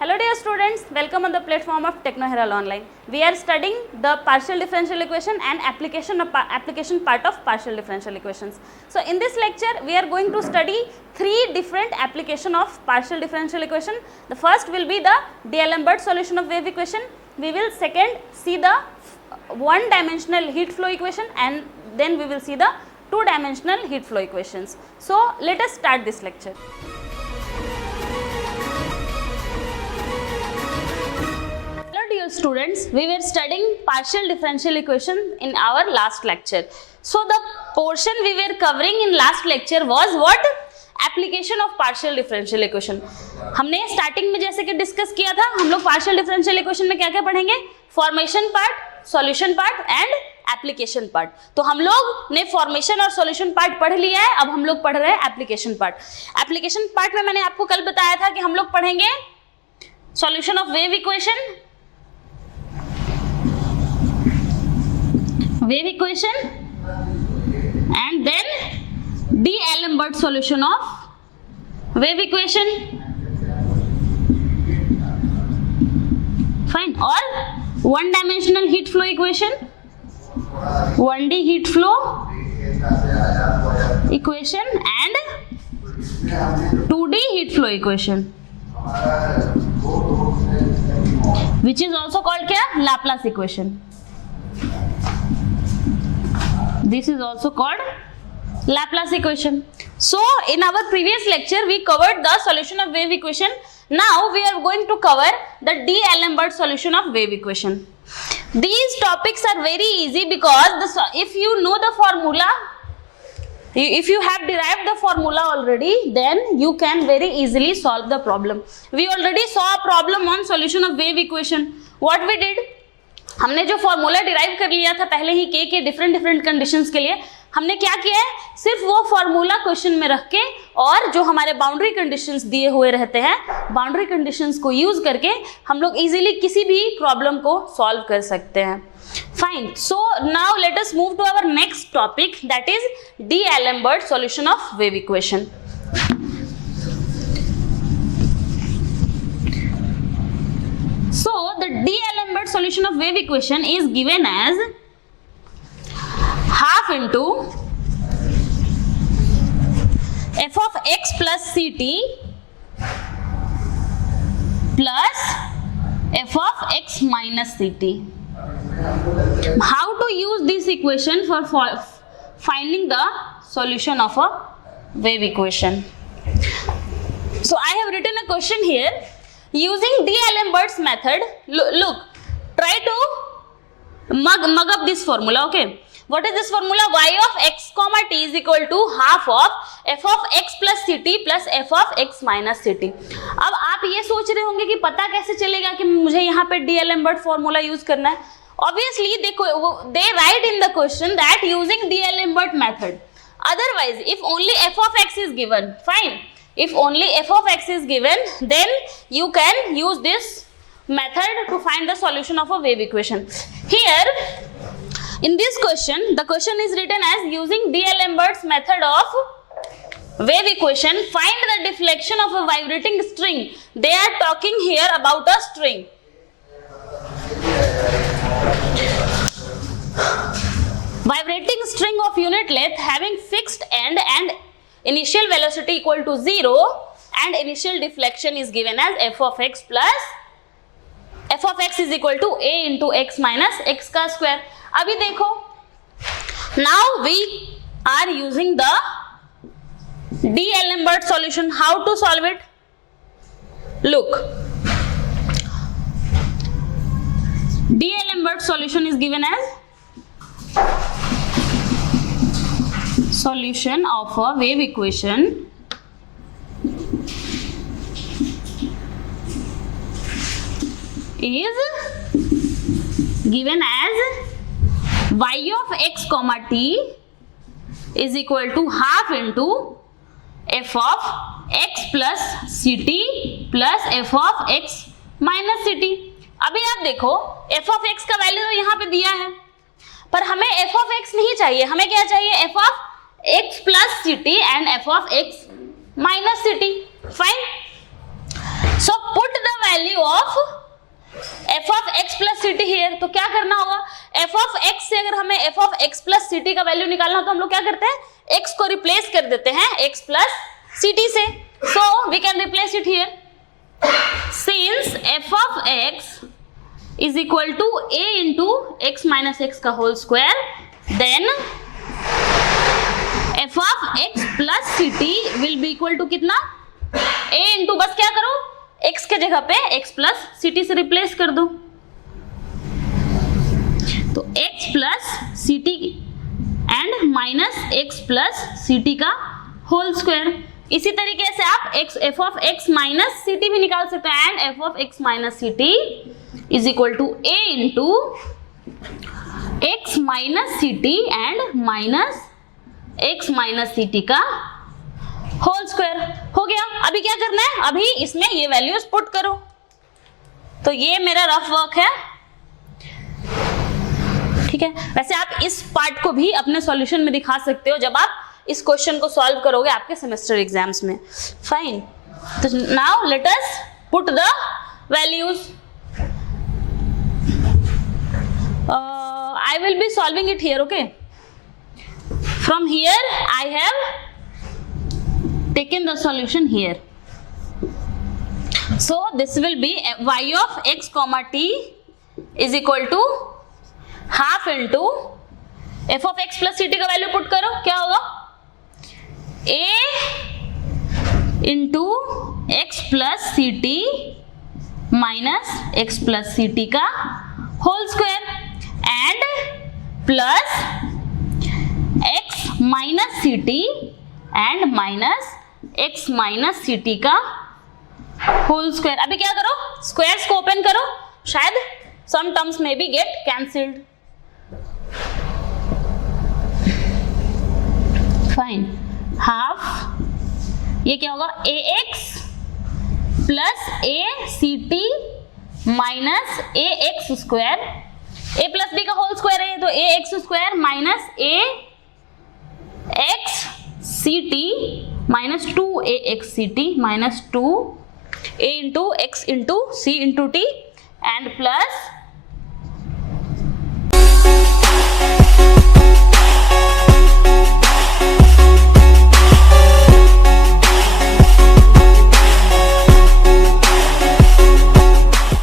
Hello dear students, welcome on the platform of Techno Herald Online. We are studying the partial differential equation and application part of partial differential equations. So in this lecture we are going to study three different application of partial differential equation. The first will be the D'Alembert solution of wave equation. We will second see the one dimensional heat flow equation, and then we will see the two dimensional heat flow equations. So let us start this lecture. Students, we were studying partial differential equation in our last lecture. So the portion we were covering in last lecture was what? Application of partial differential equation. हमने starting में जैसे कि discuss किया था, हम लोग partial differential equation में क्या क्या पढ़ेंगे? Formation part, solution part and application part. तो हम लोग ने फॉर्मेशन और सॉल्यूशन पार्ट पढ़ लिया है, अब हम लोग पढ़ रहे हैं एप्लीकेशन पार्ट. एप्लीकेशन पार्ट में मैंने आपको कल बताया था कि हम लोग पढ़ेंगे solution of wave equation, wave equation, and then D'Alembert solution of wave equation. Fine. Or one dimensional heat flow equation, 1D heat flow equation, and 2D heat flow equation, which is also called क्या? Laplace equation. This is also called Laplace equation. So in our previous lecture we covered the solution of wave equation. Now we are going to cover the D'Alembert solution of wave equation. These topics are very easy because if you know the formula, if you have derived the formula already, then you can very easily solve the problem. We already saw a problem on solution of wave equation. What we did? हमने जो formula derive कर लिया था पहले ही के different conditions के लिए, हमने क्या किया है? सिर्फ वो फॉर्मूला क्वेश्चन में रख के और जो हमारे बाउंड्री कंडीशंस दिए हुए रहते हैं, बाउंड्री कंडीशंस को यूज करके हम लोग इजीली किसी भी प्रॉब्लम को सॉल्व कर सकते हैं. Fine. So now let us move to our next topic, that is D'Alembert solution of wave equation. So the D'Alembert solution of wave equation is given as half into f of x plus ct plus f of x minus ct. How to use this equation for finding the solution of a wave equation? So I have written a question here. Using D'Alembert's method, look, try to mug up this formula. Okay, what is this formula? Y of x comma t is equal to half of f of x plus ct plus f of x minus ct. अब आप ये सोच रहे होंगे कि पता कैसे चलेगा कि मुझे यहाँ पे D'Alembert formula यूज करना है. Obviously, they write in the question that using D'Alembert method. Otherwise, if only f of x is given, fine. If only f of x is given, then you can use this method to find the solution of a wave equation. Here, in this question, the question is written as using D'Alembert's method of wave equation, find the deflection of a vibrating string. They are talking here about a string. Vibrating string of unit length having fixed end and initial velocity equal to 0 and initial deflection is given as f of x plus f of x is equal to a into x minus x का square. अभी देखो, now we are using the D'Alembert solution. How to solve it? Look, D'Alembert solution is given as solution of a wave equation is given as y of x comma t is equal to half into f of x plus ct plus f of x minus ct. अभी आप देखो F of x का value तो यहाँ पे दिया है, पर हमें एफ ऑफ एक्स नहीं चाहिए, हमें क्या चाहिए, f of x plus c t and f of x minus c t. Fine. So put the value of f of x plus c t here. तो क्या करना होगा, एफ ऑफ एक्स से अगर हमें f of x plus c t का value निकालना हो तो हम लोग क्या करते हैं, एक्स को रिप्लेस कर देते हैं एक्स प्लस सी टी से. So we can replace it here. Since f of x is equal to a into x minus x का whole square, then f of x plus ct will be equal to कितना, a into, बस क्या करो x के जगह पे x plus ct से replace कर दो. तो x plus ct and minus x plus ct का होल स्क्वायर. इसी तरीके से आप f of x minus ct भी निकाल सकते हैं, and f of x minus ct is equal to a into x minus ct and minus x minus ct का होल स्क्वायर. हो गया. अभी क्या करना है, अभी इसमें ये वैल्यूज पुट करो. तो ये मेरा रफ वर्क है, ठीक है. वैसे आप इस पार्ट को भी अपने सॉल्यूशन में दिखा सकते हो जब आप इस क्वेश्चन को सॉल्व करोगे आपके सेमेस्टर एग्जाम्स में. फाइन. तो now let us put the values. I will be solving it here, okay? From here I have taken the solution here. So this will be y of x comma t is equal to half into f of x plus ct का value put करो. क्या होगा, a into x plus ct minus x plus ct का whole square and plus x minus c t and minus x minus c t का whole square. अभी क्या करो, squares को ओपन करो, शायद सम टर्म्स में भी गेट कैंसिल्ड. फाइन. हाफ, ये क्या होगा, A X plus A C T minus A X square. a plus B का होल स्क्वायर है तो A X square minus A X C T minus two A X C T minus two A into X into C into T and plus